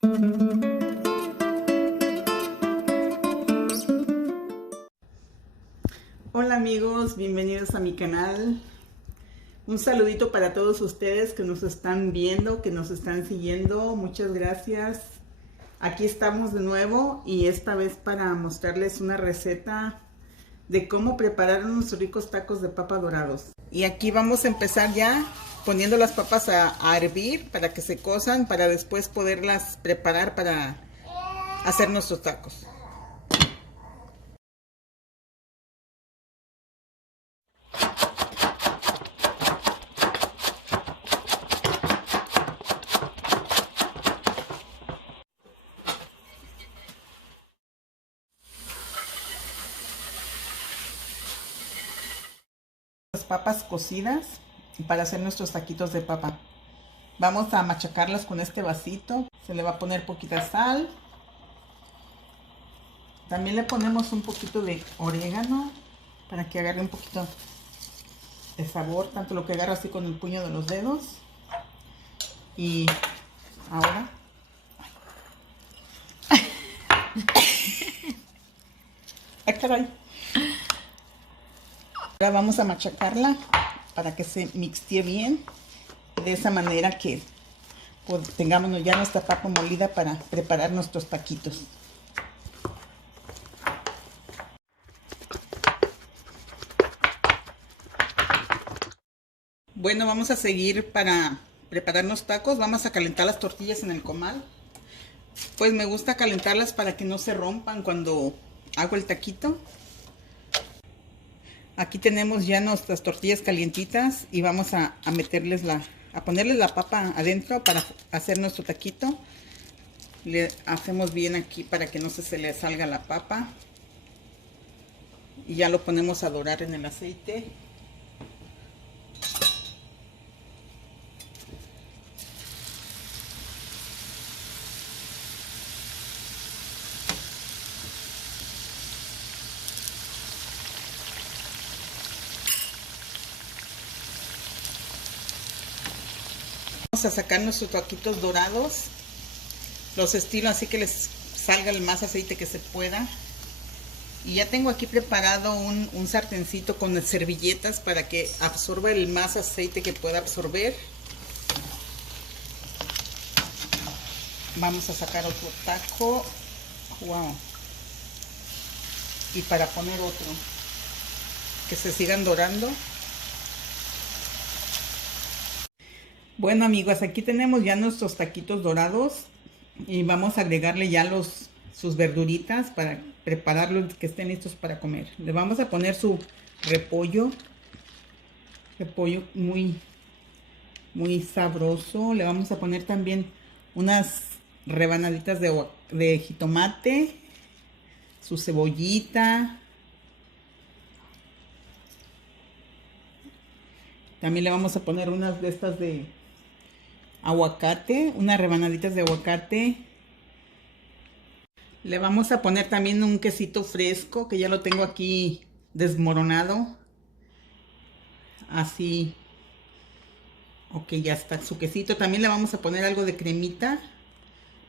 Hola amigos, bienvenidos a mi canal. Un saludito para todos ustedes que nos están viendo, que nos están siguiendo. Muchas gracias. Aquí estamos de nuevo y esta vez para mostrarles una receta de cómo preparar unos ricos tacos de papa dorados. Y aquí vamos a empezar ya poniendo las papas a hervir para que se cosan, para después poderlas preparar para hacer nuestros tacos. Las papas cocidas para hacer nuestros taquitos de papa. Vamos a machacarlas con este vasito. Se le va a poner poquita sal. También le ponemos un poquito de orégano para que agarre un poquito de sabor, tanto lo que agarra así con el puño de los dedos. Y ahora ¡ay, caray! Ahora vamos a machacarla para que se mixtee bien, de esa manera que pues, tengamos ya nuestra papa molida para preparar nuestros taquitos. Bueno, vamos a seguir para preparar los tacos. Vamos a calentar las tortillas en el comal. Pues me gusta calentarlas para que no se rompan cuando hago el taquito. Aquí tenemos ya nuestras tortillas calientitas y vamos a meterles a ponerles la papa adentro para hacer nuestro taquito. Le hacemos bien aquí para que no se le salga la papa. Y ya lo ponemos a dorar en el aceite. Vamos a sacar nuestros taquitos dorados. Los estilo así que les salga el más aceite que se pueda. Y ya tengo aquí preparado un sartencito con servilletas para que absorba el más aceite que pueda absorber. Vamos a sacar otro taco. Wow. Y para poner otro. Que se sigan dorando. Bueno amigos, aquí tenemos ya nuestros taquitos dorados. Y vamos a agregarle ya sus verduritas para prepararlos, que estén listos para comer. Le vamos a poner su repollo. Repollo muy sabroso. Le vamos a poner también unas rebanaditas de jitomate. Su cebollita. También le vamos a poner unas de estas de aguacate, unas rebanaditas de aguacate. Le vamos a poner también un quesito fresco, que ya lo tengo aquí desmoronado. Así. Ok, ya está su quesito. También le vamos a poner algo de cremita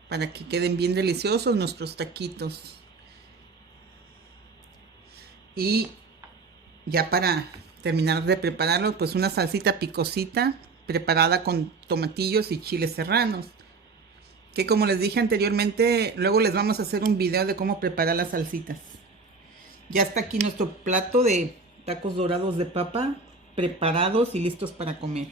para que queden bien deliciosos nuestros taquitos. Y ya para terminar de prepararlo, pues una salsita picosita preparada con tomatillos y chiles serranos, que como les dije anteriormente, luego les vamos a hacer un video de cómo preparar las salsitas. Ya está aquí nuestro plato de tacos dorados de papa preparados y listos para comer.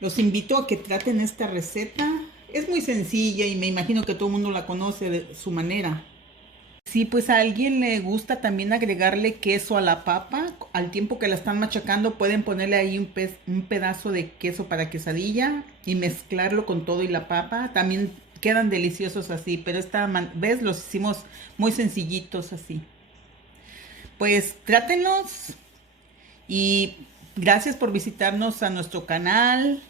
Los invito a que traten esta receta. Es muy sencilla y me imagino que todo el mundo la conoce de su manera. Si pues a alguien le gusta también agregarle queso a la papa, al tiempo que la están machacando pueden ponerle ahí un pedazo de queso para quesadilla y mezclarlo con todo y la papa. También quedan deliciosos así, pero esta vez los hicimos muy sencillitos así. Pues trátenlos y gracias por visitarnos a nuestro canal.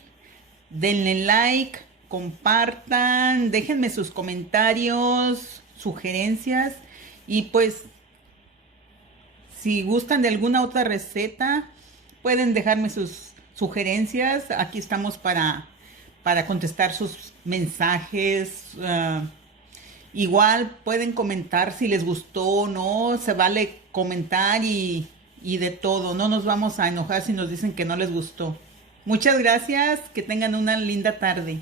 Denle like, compartan, déjenme sus comentarios, sugerencias. Y pues, si gustan de alguna otra receta, pueden dejarme sus sugerencias. Aquí estamos para para contestar sus mensajes. Igual pueden comentar si les gustó o no, se vale comentar y de todo. No nos vamos a enojar si nos dicen que no les gustó. Muchas gracias, que tengan una linda tarde.